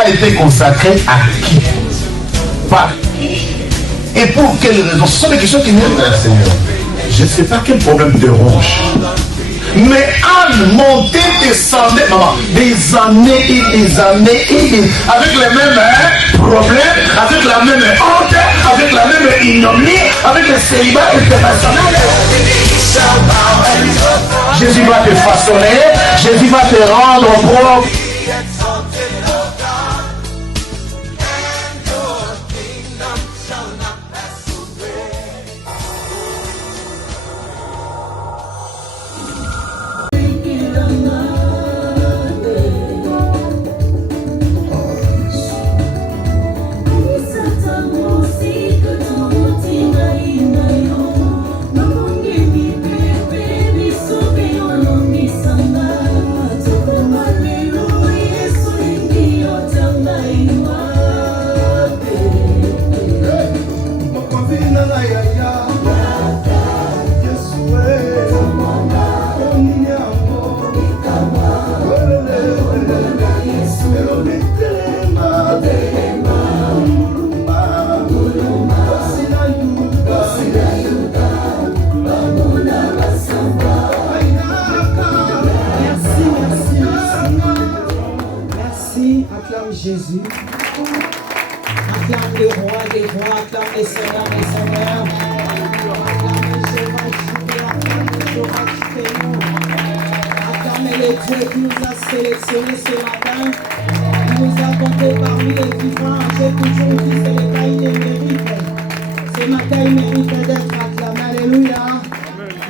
a été consacré à qui? Par qui? Et pour quelle raison? Ce sont des questions qui nous viennent, Seigneur. Je ne sais pas quel problème te ronge. Mais Anne montait, descendait, maman, des années et des années avec les mêmes problèmes, avec la même honte, avec la même ignominie, avec le célibat international. Jésus va te façonner, Jésus va te rendre propre. Jésus, acclame le roi des rois, acclame les seigneurs des seigneurs, acclame Jéhovah Jireh, acclame Jéhovah Tsidkenu, acclame le Dieu qui nous a sélectionnés ce matin, qui nous a comptés parmi les vivants. J'ai toujours dit c'est le cas, il les mérite. Ce matin, il mérite d'être acclamé. Alléluia.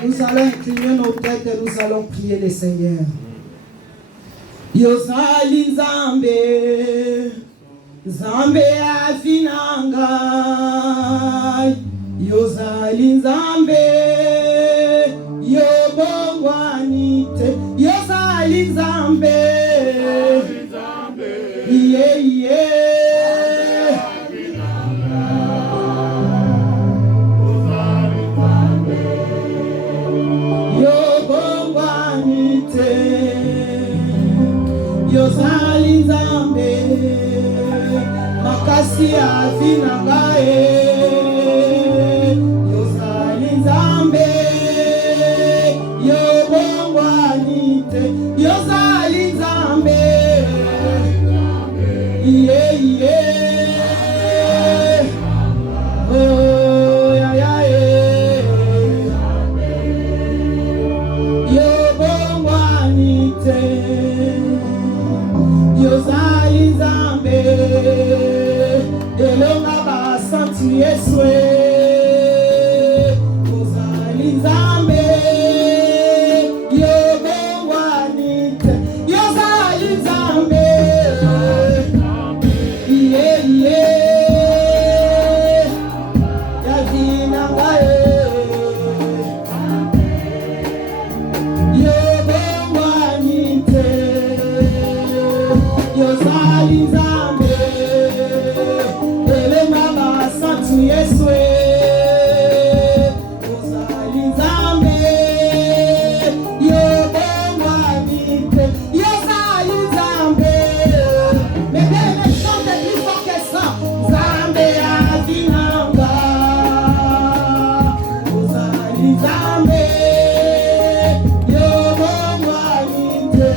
Nous allons incliner nos têtes et nous allons prier le Seigneur. Yozali Nzambe, Nzambe afinanga. Yozali Nzambe, Yobongwanite. Yozali Nzambe, yeah yeah. Yobongwanite. Yozali Nzambe, makasi afinanga. Yozali Nzambe, yobongwanite. Yozali Nzambe, yeah yeah. Oh yeah yeah yeah. Yobongwanite. Yozali Nzambe, elonga basanti Yeswe. Yozali Nzambe, yobongwanite. Yozali Nzambe, yeah yeah. Yavinanga yobongwanite. Yozali Nzambe, elenga basanti Yeswe. Yozali Nzambe, yobongwanite. Yozali Nzambe, mais bien les chants plus fort que ça. Nzambe avinanga. Yozali Nzambe, yobongwanite.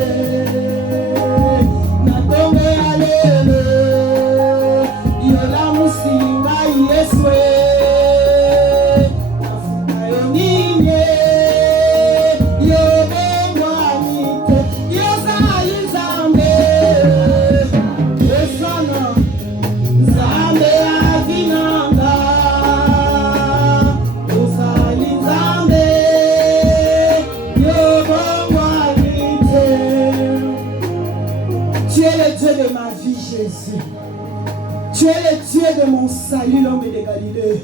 Tu es le Dieu de mon salut, l'homme de Galilée.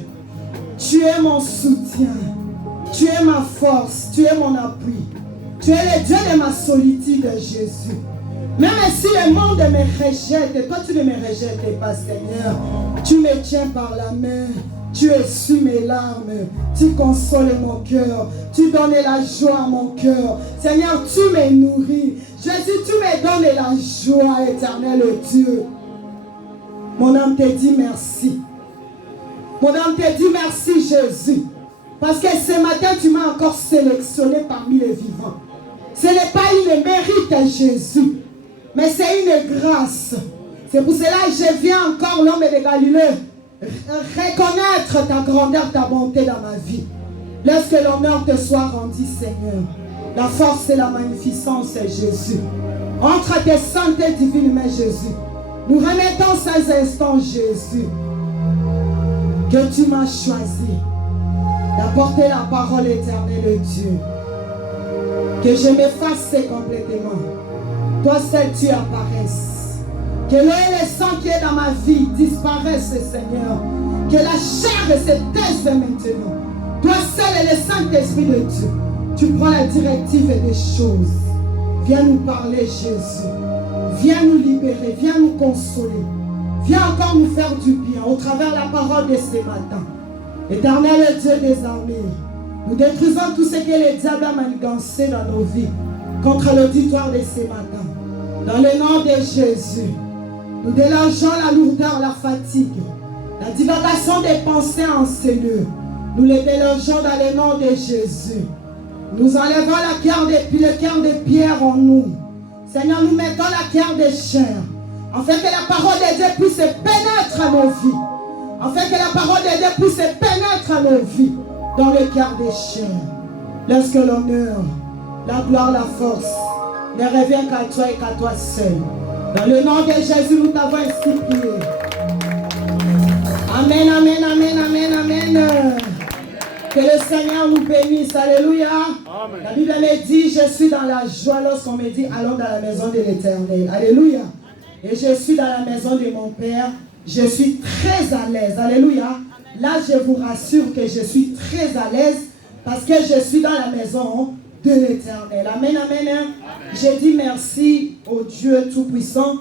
Tu es mon soutien. Tu es ma force. Tu es mon appui. Tu es le Dieu de ma solitude, Jésus. Même si le monde me rejette, toi tu ne me rejettes pas, Seigneur. Tu me tiens par la main. Tu essuies mes larmes. Tu consoles mon cœur. Tu donnes la joie à mon cœur. Seigneur, tu me nourris. Jésus, tu me donnes la joie, éternel Dieu. Mon âme te dit merci. Mon âme te dit merci, Jésus. Parce que ce matin, tu m'as encore sélectionné parmi les vivants. Ce n'est pas une mérite, Jésus, mais c'est une grâce. C'est pour cela que je viens encore, l'homme de Galilée, reconnaître ta grandeur, ta bonté dans ma vie. Laisse que l'honneur te soit rendu, Seigneur. La force et la magnificence, Jésus. Entre tes saintes et divines mains, Jésus. Nous remettons ces instants, Jésus, que tu m'as choisi d'apporter la parole éternelle de Dieu. Que je m'efface complètement. Toi seul, tu apparaisses. Que l'eau et le sang qui est dans ma vie disparaissent, Seigneur. Que la chair se taise maintenant. Toi seul et le Saint-Esprit de Dieu. Tu prends la directive des choses. Viens nous parler, Jésus. Viens nous libérer. Viens nous consoler. Viens encore nous faire du bien au travers de la parole de ce matin. Éternel Dieu des armées, nous détruisons tout ce que le diable a manigancé dans nos vies contre l'auditoire de ce matin. Dans le nom de Jésus, nous délogeons la lourdeur, la fatigue, la divagation des pensées en ce lieu. Nous les délogeons dans le nom de Jésus. Nous enlevons le cœur de pierre en nous. Seigneur, nous mettons la cœur de chair, afin que la parole de Dieu puisse pénétrer à nos vies. Afin que la parole de Dieu puisse pénétrer à nos vies dans le cœur des chair. Laisse que l'honneur, la gloire, la force ne reviennent qu'à toi et qu'à toi seul. Dans le nom de Jésus, nous t'avons ainsi prié. Amen, amen, amen, amen, amen. Que le Seigneur nous bénisse. Alléluia. Amen. La Bible me dit, je suis dans la joie lorsqu'on me dit, allons dans la maison de l'Éternel. Alléluia. Et je suis dans la maison de mon Père. Je suis très à l'aise. Alléluia. Là, je vous rassure que je suis très à l'aise parce que je suis dans la maison de l'Éternel. Amen, amen, amen. Je dis merci au Dieu Tout-Puissant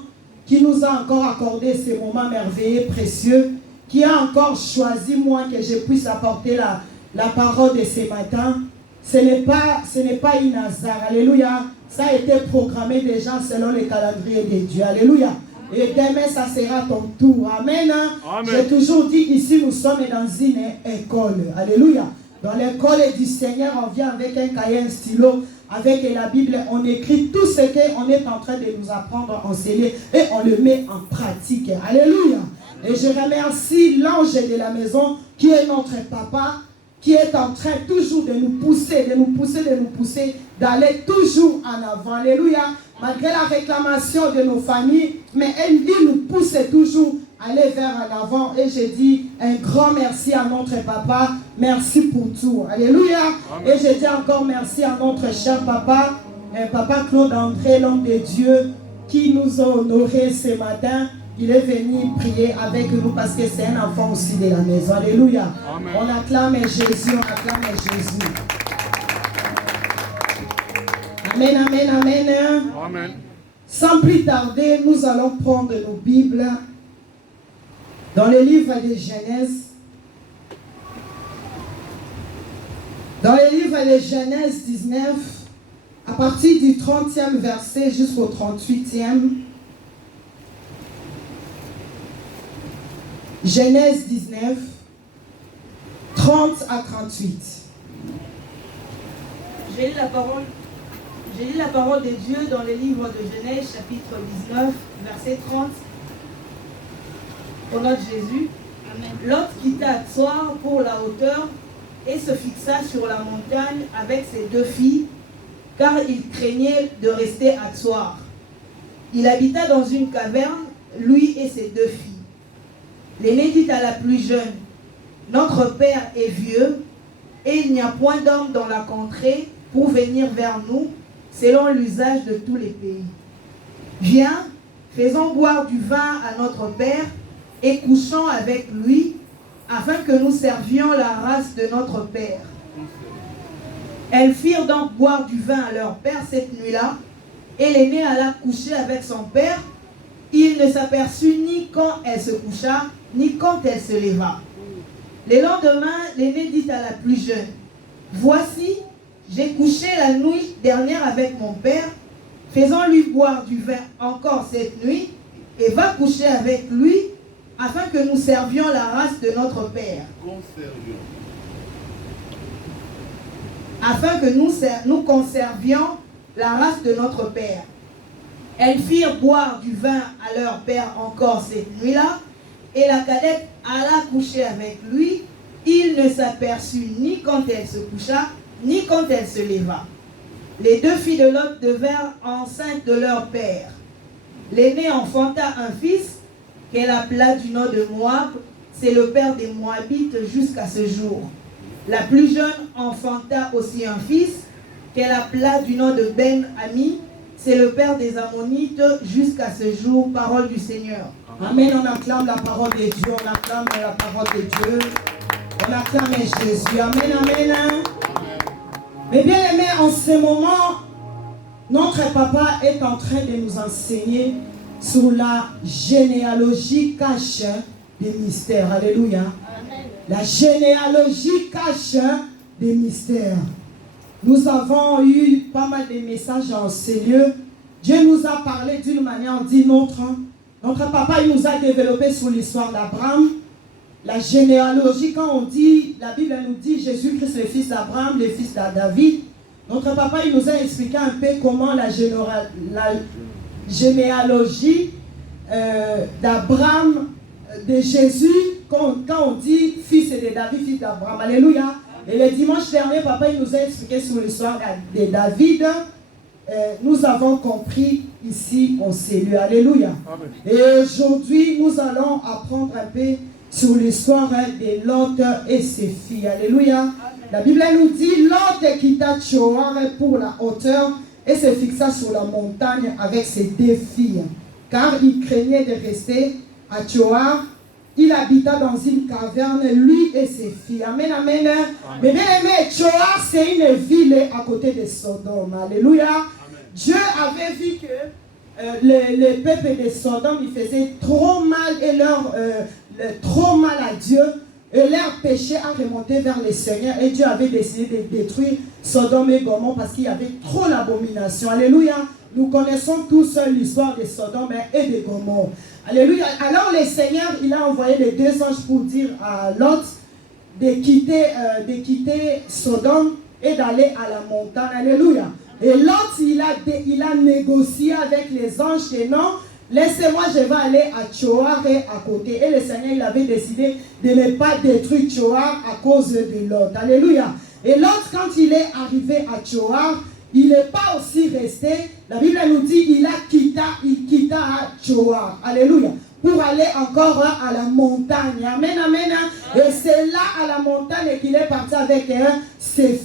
qui nous a encore accordé ces moments merveilleux, précieux, qui a encore choisi moi que je puisse apporter la parole de ce matin. Ce n'est pas un hasard. Alléluia. Ça a été programmé déjà selon le calendrier de Dieu. Alléluia. Et demain, ça sera ton tour. Amen. Amen. J'ai toujours dit, ici, nous sommes dans une école. Alléluia. Dans l'école du Seigneur, on vient avec un cahier, un stylo, avec la Bible, on écrit tout ce qu'on est en train de nous apprendre, enseigner, et on le met en pratique. Alléluia. Et je remercie l'ange de la maison, qui est notre papa, qui est en train toujours de nous pousser, d'aller toujours en avant. Alléluia. Malgré la réclamation de nos familles, mais il nous pousse toujours à aller vers en avant. Et je dis un grand merci à notre papa. Merci pour tout. Alléluia. Amen. Et je dis encore merci à notre cher papa, papa Claude André, l'homme de Dieu, qui nous a honorés ce matin. Il est venu prier avec nous parce que c'est un enfant aussi de la maison. Alléluia. Amen. On acclame Jésus, on acclame Jésus. Amen, amen, amen. Amen. Sans plus tarder, nous allons prendre nos Bibles dans le livre de Genèse. Dans le livre de Genèse 19, à partir du 30e verset jusqu'au 38e. Genèse 19, 30 à 38. J'ai lu la parole de Dieu dans le livre de Genèse, chapitre 19, verset 30. Au nom de Jésus. Amen. Lot quitta Tsoar pour la hauteur et se fixa sur la montagne avec ses deux filles, car il craignait de rester à Tsoar. Il habita dans une caverne, lui et ses deux filles. L'aîné dit à la plus jeune, « Notre père est vieux, et il n'y a point d'homme dans la contrée pour venir vers nous, selon l'usage de tous les pays. Viens, faisons boire du vin à notre père, et couchons avec lui, afin que nous servions la race de notre père. » Elles firent donc boire du vin à leur père cette nuit-là, et l'aîné alla coucher avec son père. Il ne s'aperçut ni quand elle se coucha, ni quand elle se leva. Le lendemain, l'aîné dit à la plus jeune, « Voici, j'ai couché la nuit dernière avec mon père, faisons-lui boire du vin encore cette nuit, et va coucher avec lui, afin que nous servions la race de notre Père. Afin que nous conservions la race de notre Père. Elles firent boire du vin à leur père encore cette nuit-là, et la cadette alla coucher avec lui. Il ne s'aperçut ni quand elle se coucha, ni quand elle se leva. Les deux filles de Lot devinrent enceintes de leur père. L'aînée enfanta un fils qu'elle appela du nom de Moab. C'est le père des Moabites jusqu'à ce jour. La plus jeune enfanta aussi un fils qu'elle appela du nom de Ben-Ami. C'est le père des Ammonites jusqu'à ce jour. Parole du Seigneur. Amen. On acclame la parole de Dieu. On acclame la parole de Dieu. On acclame Jésus. Amen, amen. Mais bien aimés, en ce moment, notre papa est en train de nous enseigner sur la généalogie cache des mystères. Alléluia. Amen. La généalogie cache des mystères. Nous avons eu pas mal de messages en ces lieux. Dieu nous a parlé d'une manière ou d'une autre. Notre papa il nous a développé sur l'histoire d'Abraham. La généalogie, quand on dit, la Bible nous dit Jésus-Christ le fils d'Abraham, le fils de David. Notre papa il nous a expliqué un peu comment la généalogie d'Abraham, de Jésus, quand on dit fils de David, fils d'Abraham. Alléluia. Et le dimanche dernier, papa il nous a expliqué sur l'histoire de David. Nous avons compris ici en ces lieux. Alléluia. Amen. Et aujourd'hui, nous allons apprendre un peu sur l'histoire de Lot et ses filles. Alléluia. Amen. La Bible nous dit, Lot quitta Tsoar pour la hauteur et se fixa sur la montagne avec ses deux filles. Car il craignait de rester à Tsoar. Il habita dans une caverne, lui et ses filles. Amen, amen. Amen. Mais bien aimé, Tsoar, c'est une ville à côté de Sodome. Alléluia. Amen. Dieu avait vu que le peuple de Sodome, il faisait trop mal et trop mal à Dieu. Et leur péché a remonté vers le Seigneur. Et Dieu avait décidé de détruire Sodome et Gomorrhe parce qu'il y avait trop d'abomination. Alléluia. Nous connaissons tous l'histoire de Sodome et de Gomorrhe. Alléluia. Alors le Seigneur, il a envoyé les deux anges pour dire à Lot de quitter Sodome et d'aller à la montagne. Alléluia. Et Lot, il a négocié avec les anges que non, laissez-moi, je vais aller à Tsoar et à côté. Et le Seigneur, il avait décidé de ne pas détruire Tsoar à cause de Lot. Alléluia. Et Lot, quand il est arrivé à Tsoar, il n'est pas aussi resté. La Bible nous dit il quitta à Tsoar. Alléluia. Pour aller encore à la montagne. Amen, amen. Et c'est là à la montagne qu'il est parti avec ses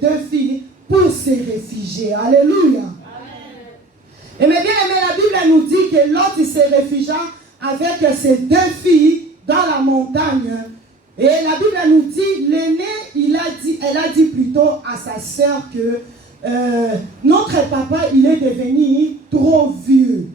deux filles, pour se réfugier. Alléluia. Amen. Et bien aimé, la Bible nous dit que Lot se réfugia avec ses deux filles dans la montagne. Et la Bible nous dit, l'aînée, elle a dit plutôt à sa sœur que notre papa, il est devenu trop vieux.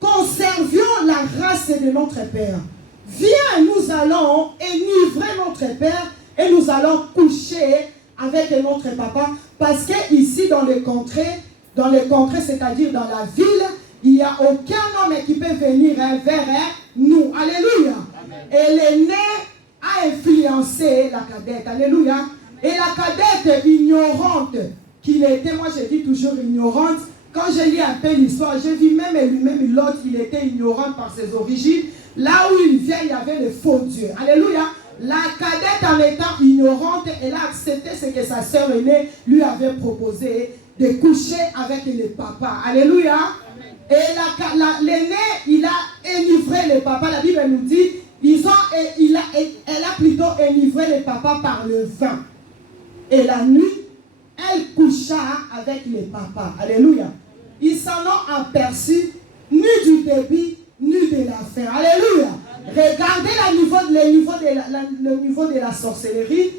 Conservions la race de notre père. Viens, nous allons enivrer notre père et nous allons coucher avec notre papa. Parce que ici dans les contrées, c'est-à-dire dans la ville, il n'y a aucun homme qui peut venir vers nous. Alléluia. Amen. Et l'aîné a influencé la cadette. Alléluia. Et la cadette ignorante qu'il était, moi je dis toujours ignorante. Quand je lis un peu l'histoire, j'ai vu même lui-même l'autre, il était ignorant par ses origines. Là où il vient, il y avait le faux Dieu. Alléluia. La cadette, en étant ignorante, elle a accepté ce que sa sœur aînée lui avait proposé, de coucher avec le papa. Alléluia. Amen. Et l'aîné, il a enivré le papa. La Bible nous dit, elle a plutôt enivré le papa par le vin. Et la nuit, elle coucha avec le papa. Alléluia. Ils s'en ont aperçu, ni du début, ni de la fin. Alléluia. Regardez le niveau de la sorcellerie.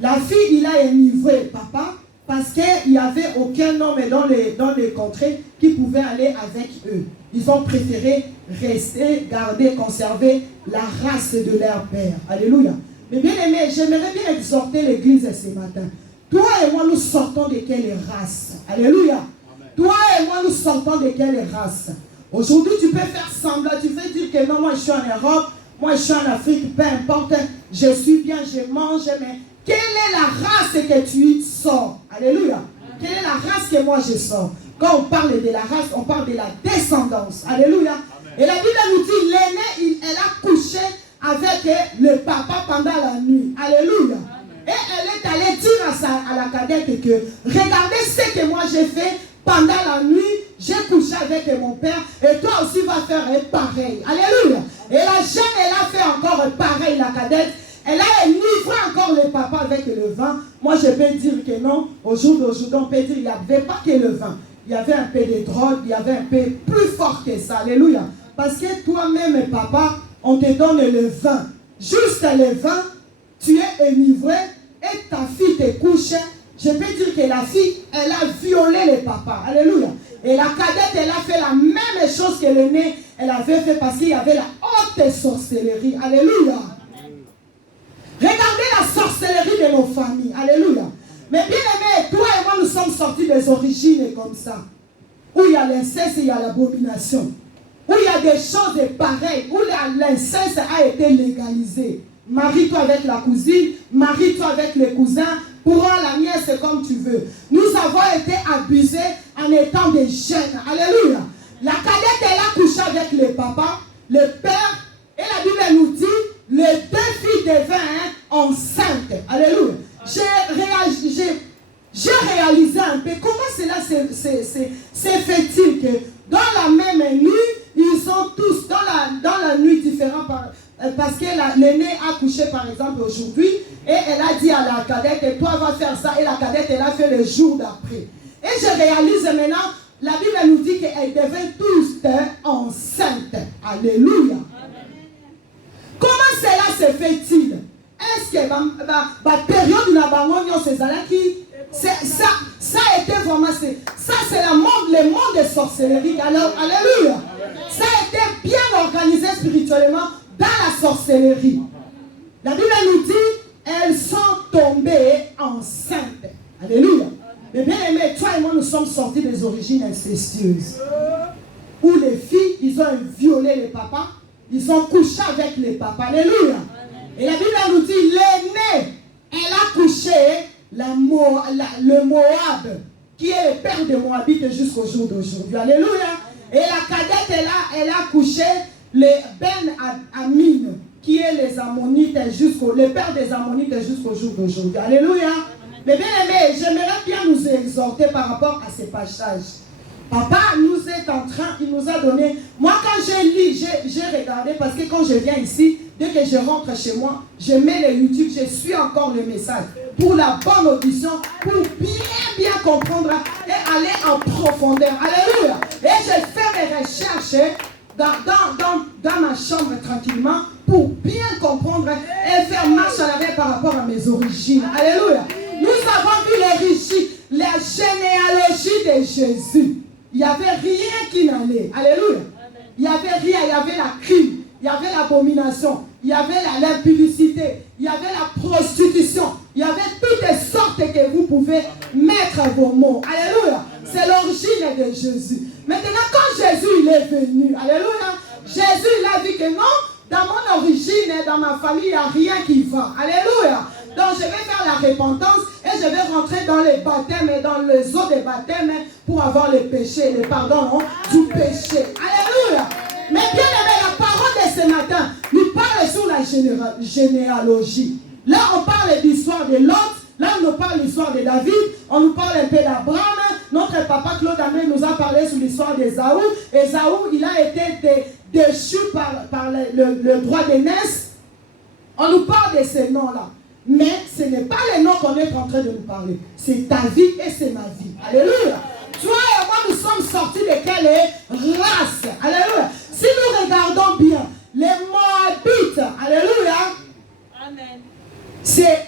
La fille, il a enivré le papa parce qu'il n'y avait aucun homme dans les contrées qui pouvait aller avec eux. Ils ont préféré rester, garder, conserver la race de leur père. Alléluia. Mais bien aimé, j'aimerais bien exhorter l'église ce matin. Toi et moi, nous sortons de quelle race? Alléluia. Amen. Toi et moi, nous sortons de quelle race? Aujourd'hui, tu peux faire semblant, tu peux dire que non, moi je suis en Europe, moi je suis en Afrique, peu importe, je suis bien, je mange, mais quelle est la race que tu sors? Alléluia. Quelle est la race que moi je sors? Quand on parle de la race, on parle de la descendance. Alléluia. Amen. Et la Bible nous dit, l'aînée, elle a couché avec le papa pendant la nuit. Alléluia. Amen. Et elle est allée dire à la cadette que, regardez ce que moi j'ai fait pendant la nuit, j'ai couché avec mon père, et toi aussi vas faire pareil. Alléluia. Et la jeune, elle a fait encore pareil, la cadette. Elle a livré encore le papa avec le vin. Moi, je peux dire que non. Au jour d'aujourd'hui, on peut dire qu'il n'y avait pas que le vin. Il y avait un peu de drogue, il y avait un peu plus fort que ça. Alléluia. Parce que toi-même, papa, on te donne le vin. Juste le vin, tu es enivré et ta fille te couche. Je peux dire que la fille, elle a violé le papa. Alléluia. Et la cadette, elle a fait la même chose que l'aînée, elle avait fait parce qu'il y avait la haute sorcellerie. Alléluia. Regardez la sorcellerie de nos familles. Alléluia. Mais bien aimé, toi et moi, nous sommes sortis des origines comme ça. Où il y a l'inceste, il y a l'abomination. Où il y a des choses pareilles. Où l'inceste a été légalisé. Marie-toi avec la cousine. Marie-toi avec les cousins. Pour la nièce comme tu veux. Nous avons été abusés en étant des jeunes. Alléluia. La cadette, elle a couché avec le papa, le père. Et la Bible nous dit, les deux filles devinrent enceintes. Alléluia. J'ai réalisé un peu comment cela se fait-il que dans la même nuit, ils sont tous dans la nuit différente parce que l'aînée a couché par exemple aujourd'hui et elle a dit à la cadette, toi va faire ça, et la cadette elle a fait le jour d'après. Et je réalise maintenant, la Bible nous dit qu'elles deviennent tous enceintes. Alléluia. Comment cela se fait-il? Est-ce que la période de la bangogne, c'est ça qui ça a été vraiment, ça c'est le monde de sorcellerie. Alors, alléluia. Ça a été bien organisé spirituellement dans la sorcellerie. La Bible nous dit, elles sont tombées enceintes. Alléluia. Mais bien aimé, toi et moi nous sommes sortis des origines incestueuses. Où les filles, ils ont violé les papas. Ils ont couché avec les papas. Alléluia. Et la Bible nous dit, l'aînée, elle a couché le Moab, qui est le père des Moabites jusqu'au jour d'aujourd'hui. Alléluia. Et la cadette, elle a couché le Ben Amin, qui est les Ammonites le père des Ammonites jusqu'au jour d'aujourd'hui. Alléluia. Mais bien aimé, j'aimerais bien nous exhorter par rapport à ces passages. Papa nous est en train, il nous a donné. Moi, quand j'ai lu, j'ai regardé, parce que quand je viens ici, dès que je rentre chez moi, je mets le YouTube, je suis encore le message. Pour la bonne audition, pour bien comprendre et aller en profondeur. Alléluia. Et je fais mes recherches dans ma chambre tranquillement pour bien comprendre et faire marche à l'arrêt par rapport à mes origines. Alléluia. Nous avons vu l'origine, la généalogie de Jésus. Il n'y avait rien qui n'allait. Alléluia. Il n'y avait rien. Il y avait la crime. Il y avait l'abomination. Il y avait l'impudicité. Il y avait la prostitution. Il y avait toutes les sortes que vous pouvez mettre vos mots. Alléluia. C'est l'origine de Jésus. Maintenant, quand Jésus il est venu, alléluia, Jésus il a dit que non, dans mon origine et dans ma famille, il n'y a rien qui va. Alléluia. Donc je vais faire la repentance et je vais rentrer dans les baptêmes et dans les eaux des baptêmes pour avoir le péché, le pardon du péché. Alléluia. Mais bien aimé, la parole de ce matin nous parle sur la généalogie. Là, on parle de l'histoire de Lot. Là, on nous parle de l'histoire de David. On nous parle un peu d'Abraham. Notre papa Claude Amé nous a parlé sur l'histoire d'Ésaü. Ésaü, il a été déchu par le droit d'aînesse. On nous parle de ces noms-là. Mais ce n'est pas les noms qu'on est en train de nous parler. C'est ta vie et c'est ma vie. Alléluia. Toi et moi, nous sommes sortis de quelle race? Alléluia. Si nous regardons bien, les Moabites, alléluia. Amen. C'est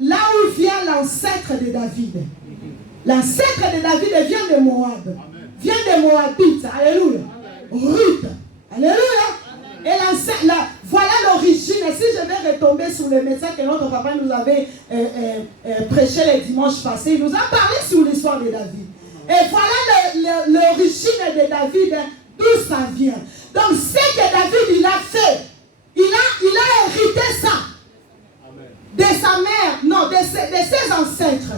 là où vient l'ancêtre de David. L'ancêtre de David vient de Moab. Amen. Vient de Moabites. Alléluia. Amen. Ruth. Alléluia. Amen. Et voilà l'origine. Et si je vais retomber sur le message que notre papa nous avait prêché les dimanches passés, il nous a parlé sur l'histoire de David. Et voilà l'origine de David, d'où d'où ça vient. Donc, ce que David, il a fait, il a hérité ça de sa mère, non, de ses ancêtres,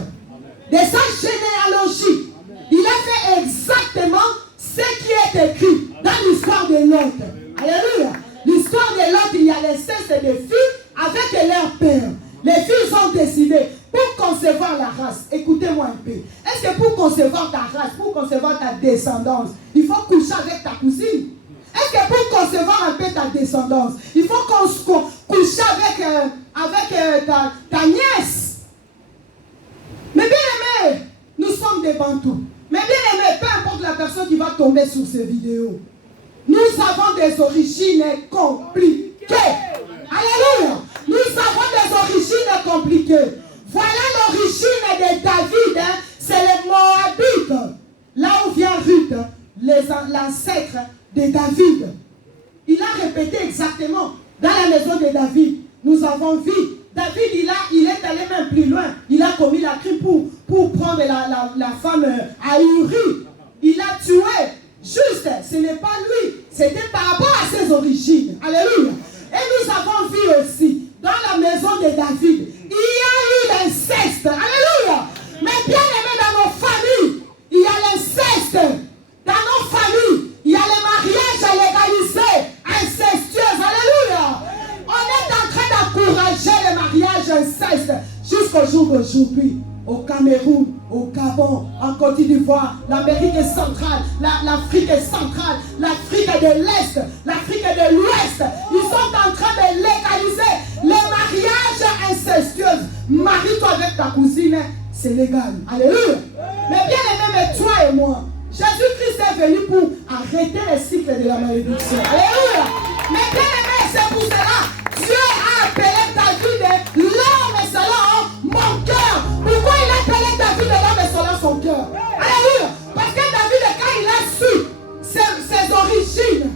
de sa généalogie. Il a fait exactement ce qui est écrit dans l'histoire de Lot. Alléluia. L'histoire de Lot, il y a les 16 de filles avec leur père. Les filles ont décidé, pour concevoir la race, écoutez-moi un peu, est-ce que pour concevoir ta race, pour concevoir ta descendance, il faut coucher avec ta cousine? Est-ce que pour concevoir un peu ta descendance, il faut coucher avec ta nièce? Mais bien aimé, nous sommes des Bantous. Mais bien aimé, peu importe la personne qui va tomber sur ces vidéos, nous avons des origines compliquées. Alléluia. Nous avons des origines compliquées. Voilà l'origine de David. Hein. C'est les Moabites. Là où vient Ruth, l'ancêtre de David. Il a répété exactement dans la maison de David. Nous avons vu. David, il est allé même plus loin. Il a commis la crime pour prendre la femme à Uri. Il a tué. Juste, ce n'est pas lui. C'était par rapport à ses origines. Alléluia. Et nous avons vu aussi, dans la maison de David, il y a eu l'inceste. Alléluia. Mais bien aimé, dans nos familles, il y a l'inceste. Dans nos familles, il y a les mariages légalisés, incestueux. Alléluia. On est en train d'encourager les mariages incestes jusqu'au jour d'aujourd'hui. Au Cameroun, au Gabon, en Côte d'Ivoire, l'Amérique centrale, l'Afrique centrale, l'Afrique de l'Est, l'Afrique de l'Ouest. Ils sont en train de légaliser les mariages incestueux. Marie-toi avec ta cousine, c'est légal. Alléluia. Mais bien aimé, mais toi et moi, Jésus-Christ est venu pour arrêter le cycle de la malédiction. Alléluia. Mais bien aimé, c'est pour cela Dieu a appelé David l'homme selon mon cœur. Pourquoi il a appelé David l'homme selon son cœur? Alléluia. Parce que David, quand il a su ses origines,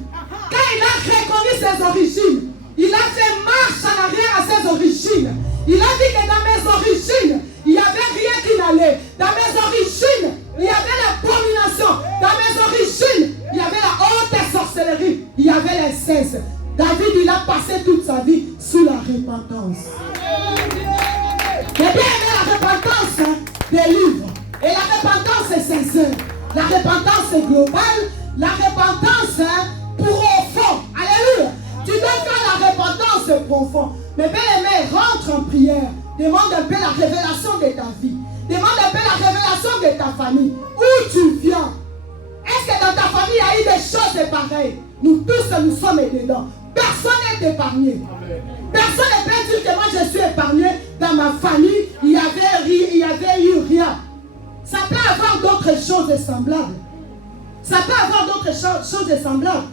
quand il a reconnu ses origines, il a fait marche en arrière à ses origines. Il a dit que dans mes origines, il n'y avait rien qui n'allait. Dans mes origines, il y avait l'abomination. Dans mes origines, il y avait la haute sorcellerie. Il y avait l'inceste. David, il a passé toute sa vie sous la repentance. Mais bien aimé, la repentance délivre. Et la repentance est sincère. La repentance est globale. La repentance profonde. Alléluia. Tu dois faire la repentance profonde. Mais bien aimé, rentre en prière. Demande un peu la révélation de ta vie. Demande un peu la révélation de ta famille. Où tu viens? Est-ce que dans ta famille, il y a eu des choses pareilles? Nous tous, nous sommes dedans. Personne n'est épargné. Personne ne peut dire que moi je suis épargné. Dans ma famille, il y avait eu rien. Ça peut avoir d'autres choses semblables. Ça peut avoir d'autres choses semblables.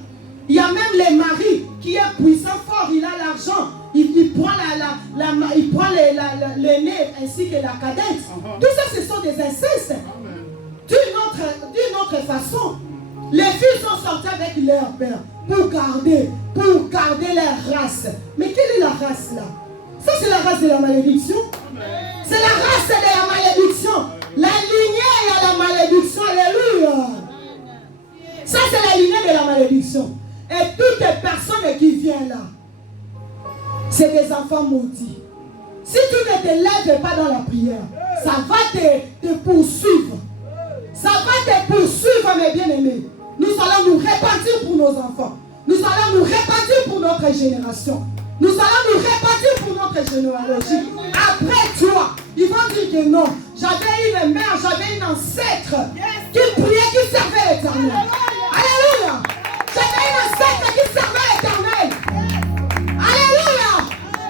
Il y a même les maris qui est puissant, fort, il a l'argent. Il prend l'aîné ainsi que la cadette. Tout ça, ce sont des incestes. D'une autre façon, les filles sont sorties avec leur père pour garder leur race. Mais quelle est la race là? Ça, c'est la race de la malédiction. C'est la race de la malédiction. La lignée à la malédiction. Alléluia. Ça, c'est la lignée de la malédiction. Et toutes les personnes qui viennent là, c'est des enfants maudits. Si tu ne te lèves pas dans la prière, ça va te poursuivre. Ça va te poursuivre, mes bien-aimés. Nous allons nous répartir pour nos enfants. Nous allons nous répartir pour notre génération. Nous allons nous répartir pour notre généalogie. Après toi, ils vont dire que non. J'avais une mère, j'avais une ancêtre qui priait, qui servait l'Éternel. Alléluia. J'avais une ancêtre qui servait l'Éternel. Alléluia.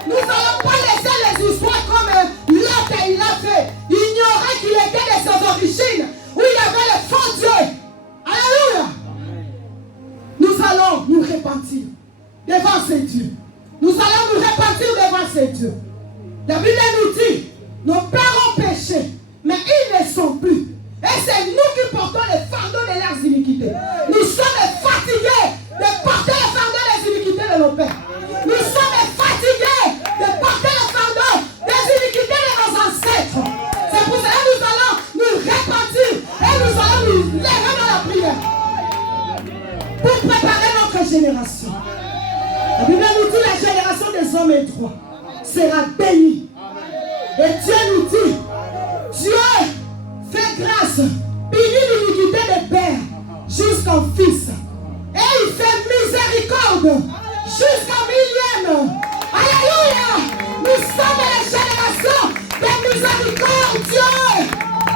Nous n'allons pas laisser les histoires comme l'autre il a fait. Ignorer qu'il était de ses origines, où il y avait le faux Dieu. Alléluia. Nous allons nous repentir devant ces dieux. Nous allons nous repentir devant ces dieux. La Bible nous dit, nos pères ont péché, mais ils ne sont plus. Et c'est nous qui portons les fardeaux de leurs iniquités. Nous sommes fatigués de porter les fardeaux des iniquités de nos pères. Nous sommes fatigués de porter les fardeaux des iniquités de nos ancêtres. C'est pour cela que nous allons nous repentir et nous allons nous lever dans la prière. Pour génération. La Bible nous dit la génération des hommes et droits sera bénie. Et Dieu nous dit, Dieu fait grâce, bénit l'iniquité des pères jusqu'en fils. Et il fait miséricorde jusqu'en millième. Alléluia! Nous sommes la génération des miséricordes.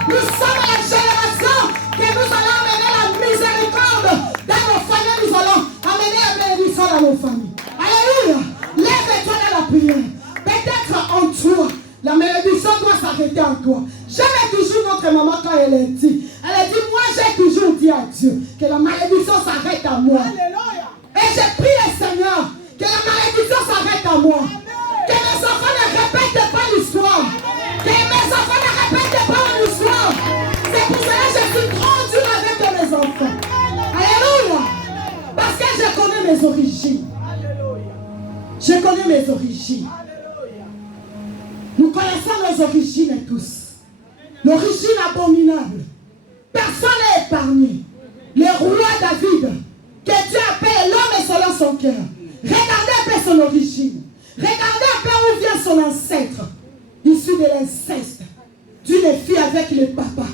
Nous sommes la génération que nous allons amener la miséricorde dans nos familles. Nous allons amener la bénédiction dans nos familles. Alléluia! Lève-toi dans la prière. Peut-être en toi, la malédiction doit s'arrêter en toi. J'aime toujours notre maman quand elle a dit, moi j'ai toujours dit à Dieu que la malédiction s'arrête à moi. Alléluia. Et j'ai prié le Seigneur que la malédiction s'arrête à moi. Que mes enfants ne répètent pas l'histoire. Que mes enfants ne répètent pas l'histoire. C'est pour cela que je suis trop dur avec mes enfants. Alléluia. Parce que je connais mes origines. Je connais mes origines. Nous connaissons nos origines tous. L'origine abominable. Personne n'est épargné. Le roi David, que Dieu appelle l'homme selon son cœur. Regardez un peu son origine. Regardez un peu où vient son ancêtre. Issu de l'inceste. D'une fille avec le papa.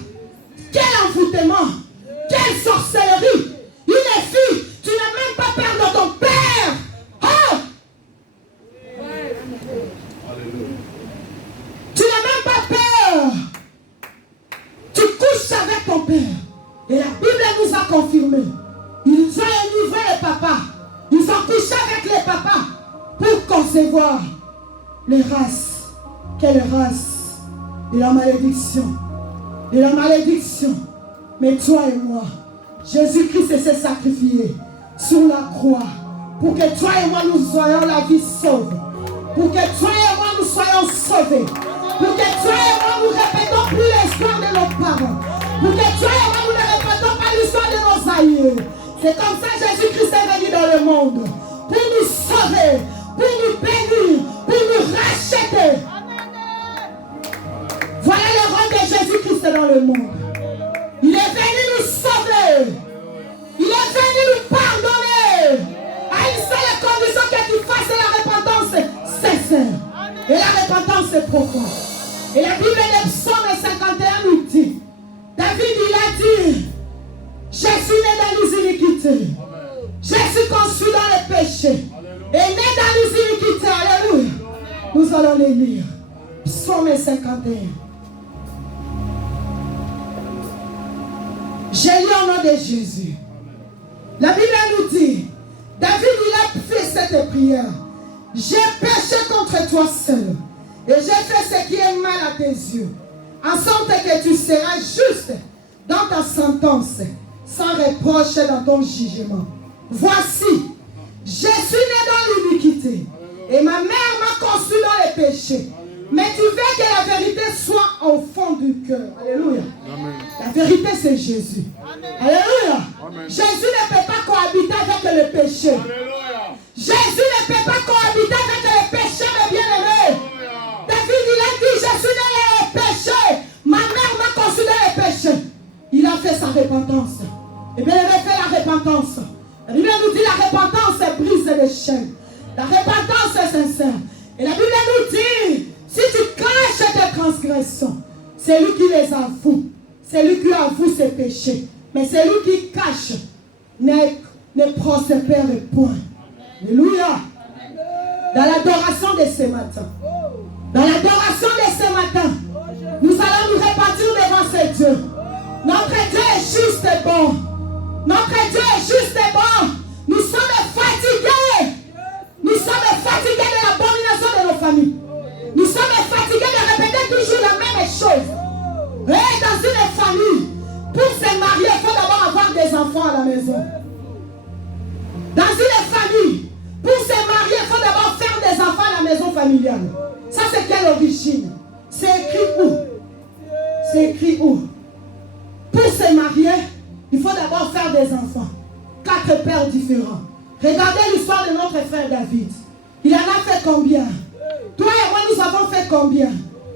Quel envoûtement. Quelle sorcellerie. Une fille, tu n'as même pas peur de ton père. Oh! Tu n'as même pas peur. Tu couches avec ton père. Et la Bible nous a confirmé. Ils ont enivré les papas. Ils ont couché avec les papas pour concevoir les races. Quelle race? De la malédiction. De la malédiction. Mais toi et moi, Jésus-Christ s'est sacrifié sur la croix pour que toi et moi nous soyons la vie sauve. Pour que toi et moi nous soyons sauvés. Pour que toi et moi nous ne répétons plus l'histoire de nos parents. Pour que toi et moi nous ne répétons pas l'histoire de nos aïeux. C'est comme ça que Jésus-Christ est venu dans le monde. Pour nous sauver, pour nous bénir, pour nous racheter. Voilà le rôle de Jésus-Christ dans le monde. Il est venu nous sauver. Il est venu nous pardonner. À une seule condition que tu fasses la repentance sincère. Et la repentance est profonde. Et la Bible de Psaume 51 nous dit, David il a dit, je suis né dans les iniquités. Je suis conçu dans les péchés. Et né dans les iniquités. Alléluia. Nous allons les lire. Psaume 51. J'ai lu au nom de Jésus. La Bible nous dit, David il a fait cette prière. J'ai péché contre toi seul. Et j'ai fait ce qui est mal à tes yeux. En sorte que tu seras juste dans ta sentence, sans reproche dans ton jugement. Voici, je suis né dans l'iniquité. Et ma mère m'a conçu dans les péchés. Mais tu veux que la vérité soit au fond du cœur. Alléluia. Amen. La vérité c'est Jésus. Amen. Alléluia. Amen. Jésus ne peut pas cohabiter avec le péché. Alléluia. Jésus ne peut pas cohabiter avec le péché, mes bien-aimés. David il a dit, je suis né dans les péchés. Ma mère m'a conçu dans les péchés. Il a fait sa repentance. Et bien il a fait la repentance. La Bible nous dit la repentance brise les chaînes. La repentance est sincère. Et la Bible nous dit, si tu caches tes transgressions, c'est lui qui les avoue. C'est lui qui avoue ses péchés. Mais c'est lui qui cache ne prospère point. Alléluia. Dans l'adoration de ce matin. Dans l'adoration de ce matin, nous allons nous répartir devant ce Dieu. Notre Dieu est juste et bon. Notre Dieu est juste et bon. Nous sommes fatigués. Nous sommes fatigués de l'abomination de nos familles. Nous sommes fatigués de répéter toujours la même chose. Et dans une famille, pour se marier, il faut d'abord avoir des enfants à la maison. Dans une famille, pour se marier, il faut d'abord faire des enfants à la maison familiale. Ça, c'est quelle origine? C'est écrit où? C'est écrit où? Pour se marier, il faut d'abord faire des enfants. 4 pères différents. Regardez l'histoire de notre frère David. Il en a fait combien? Toi et moi, nous avons fait combien?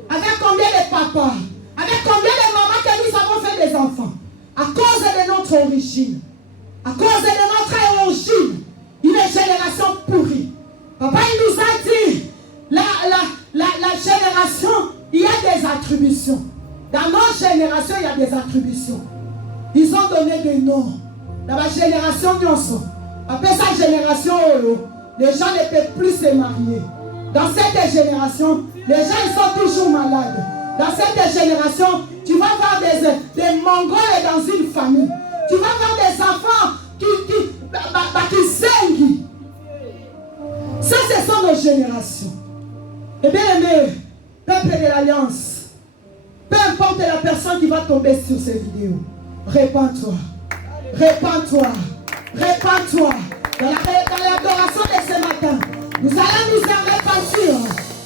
Avec combien de papas? Avec combien de mamans que nous avons fait des enfants? À cause de notre origine. À cause de notre origine. génération pourrie. Papa, il nous a dit, la génération, il y a des attributions. Dans notre génération, il y a des attributions. Ils ont donné des noms. Dans ma génération, après sa génération, les gens ne peuvent plus se marier. Dans cette génération, les gens ils sont toujours malades. Dans cette génération, tu vas voir des Mongols dans une famille. Tu vas voir des enfants qui saignent. Ça, ce sont nos générations. Et bien aimé, peuple de l'Alliance, peu importe la personne qui va tomber sur ces vidéos, répands-toi. Répands-toi. Répands-toi. Dans l'adoration de ce matin, nous allons nous en repentir.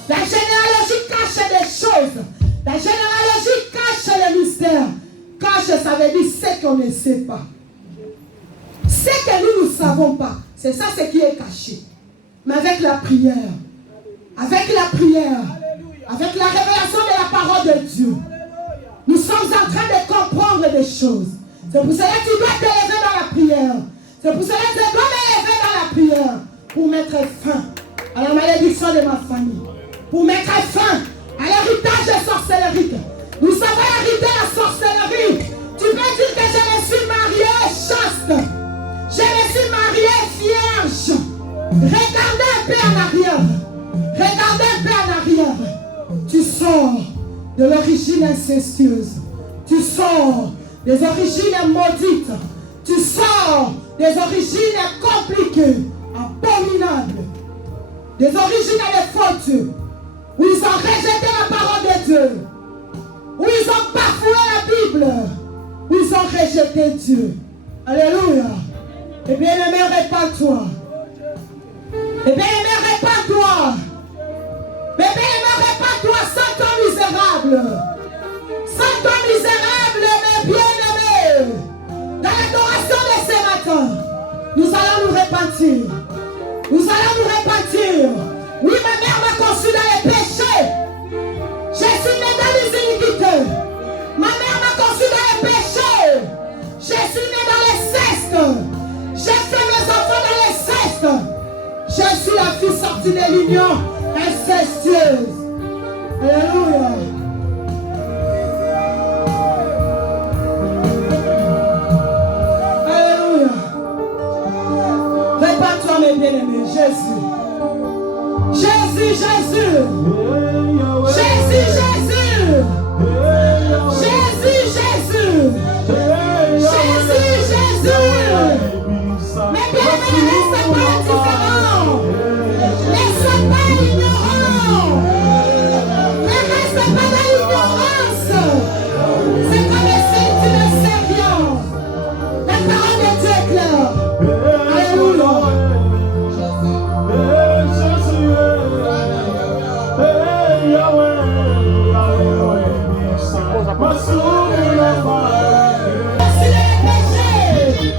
La généalogie cache des choses. La généalogie cache les mystères. Cache, ça veut dire ce qu'on ne sait pas. Ce que nous ne savons pas, c'est ça ce qui est caché. Mais avec la prière, avec la révélation de la parole de Dieu, nous sommes en train de comprendre des choses. C'est pour cela que tu dois t'élever dans la prière. C'est pour cela que je dois m'élever dans la prière pour mettre fin à la malédiction de ma famille. Pour mettre fin à l'héritage sorcellerique. Nous avons hérité la sorcellerie. Tu peux dire que je me suis mariée chaste. Je me suis mariée vierge. Regardez un peu en arrière. Regardez un peu en arrière. Tu sors de l'origine incestueuse. Tu sors des origines maudites. Tu sors des origines compliquées, abominables. Des origines de faux dieux. Où ils ont rejeté la parole de Dieu. Où ils ont bafoué la Bible. Où ils ont rejeté Dieu. Alléluia. Et bien aimé, répands-toi. Et bien aimé, répands-toi. Et bien aimé, répands-toi, sans ton misérable. Sans ton misérable, mais bien aimé. Dans l'adoration de ce matin, nous allons nous repentir. Nous allons nous repentir. Oui, ma mère m'a conçu dans les péchés. Je suis né dans les iniquités. Ma mère m'a conçu dans les péchés. Je suis né dans les cestes. J'ai fait mes enfants dans les cestes. Je suis la fille sortie de l'union incestueuse. Alléluia. Alléluia. Répands-toi, mes bien-aimés. Jésus. Jésus, Jésus. Jésus, Jésus. Jésus, Jésus. Jésus, Jésus. Mais bien aimés, ne sois pas indifférent. Ne sois pas ignorant. Ne reste pas dans l'ignorance. C'est comme si tu ne sais rien. La parole de Dieu est claire. Alléluia. Merci les péchés.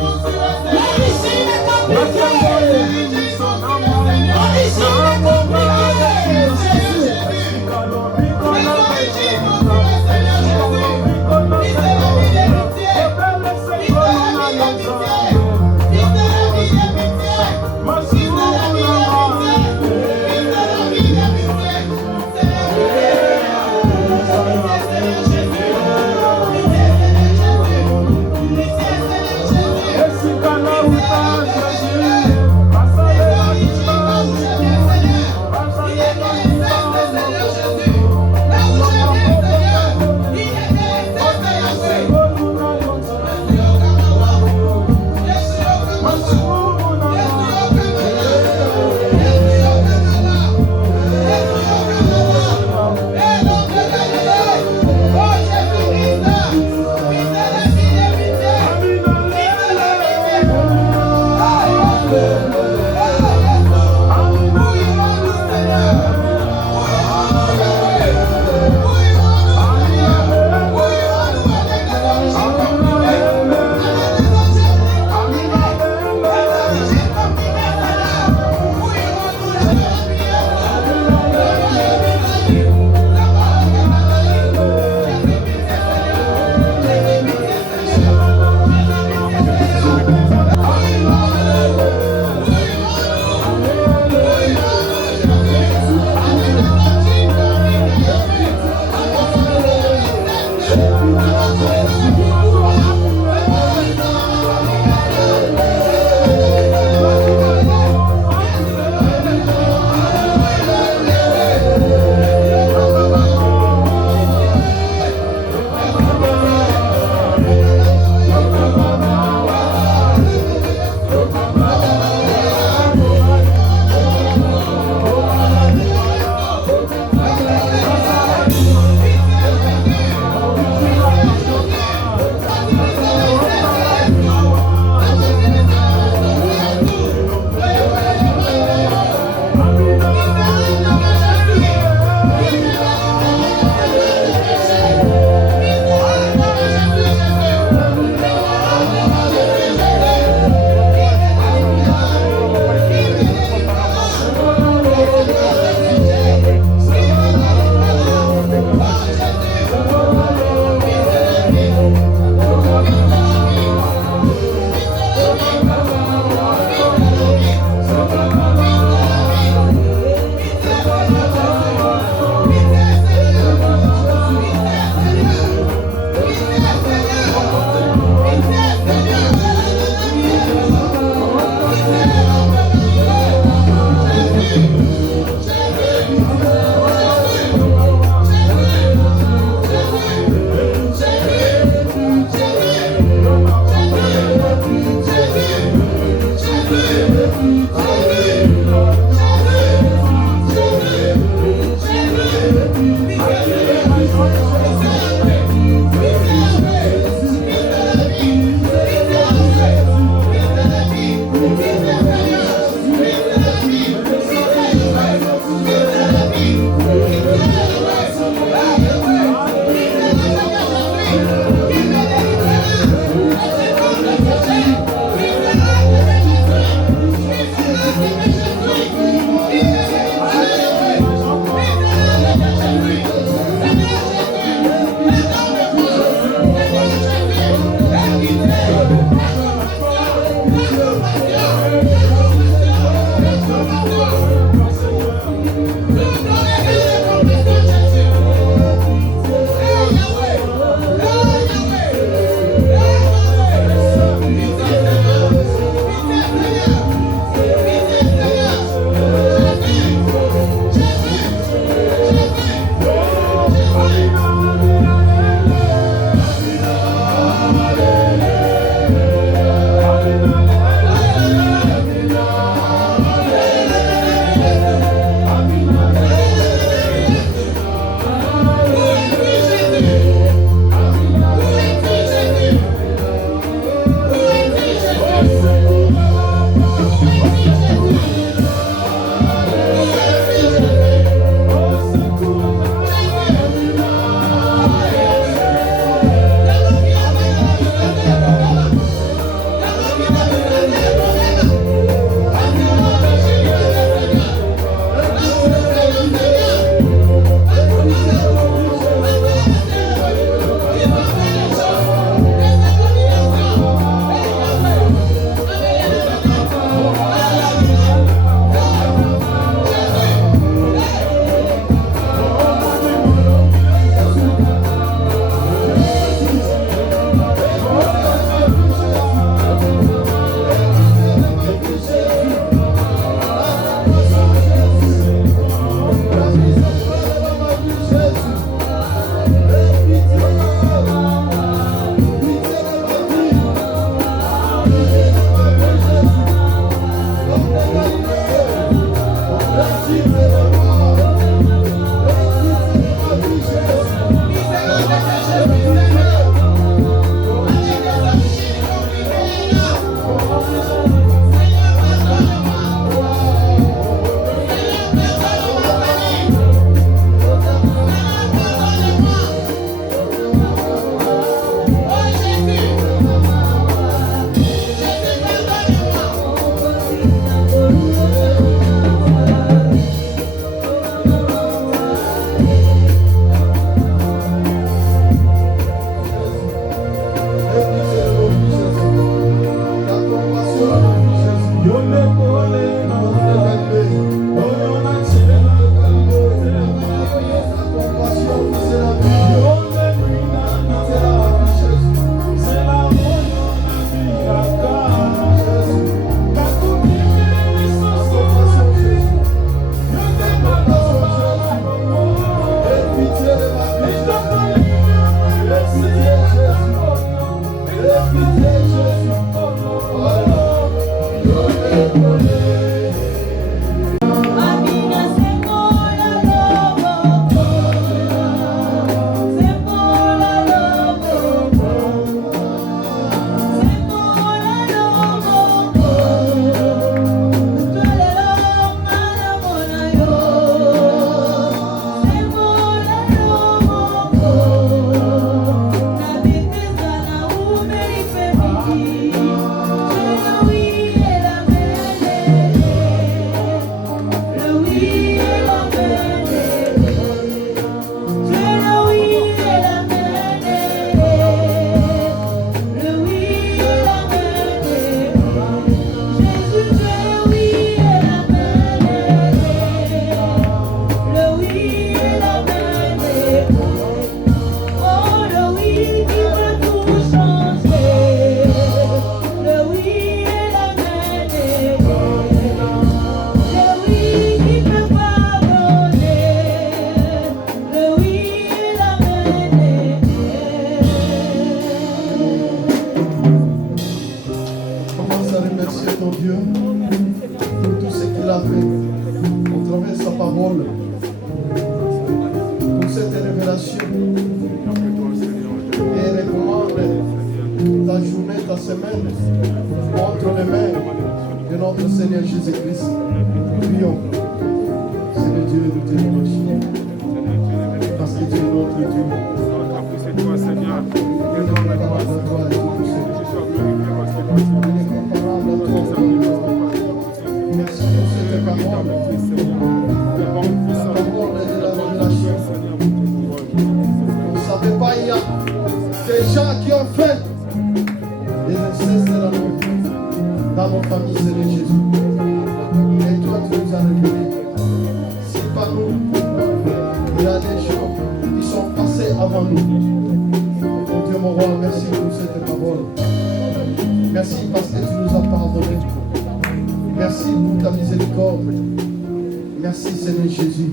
Merci Seigneur Jésus,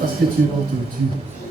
parce que tu es notre Dieu.